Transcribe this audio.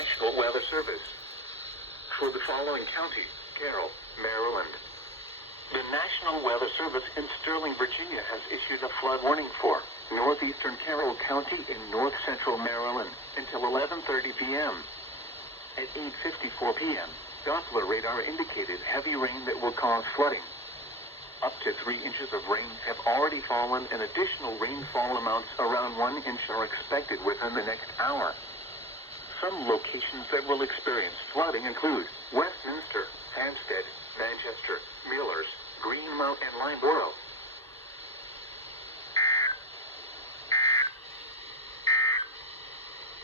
National Weather Service. For the following county, Carroll, Maryland. The National Weather Service in Sterling, Virginia has issued a flood warning for northeastern Carroll County in north central Maryland until 11:30 p.m. At 8:54 p.m., Doppler radar indicated heavy rain that will cause flooding. Up to 3 inches of rain have already fallen, and additional rainfall amounts around 1 inch are expected within the next hour. Some locations that will experience flooding include Westminster, Hampstead, Manchester, Millers, Greenmount, and Limeboro.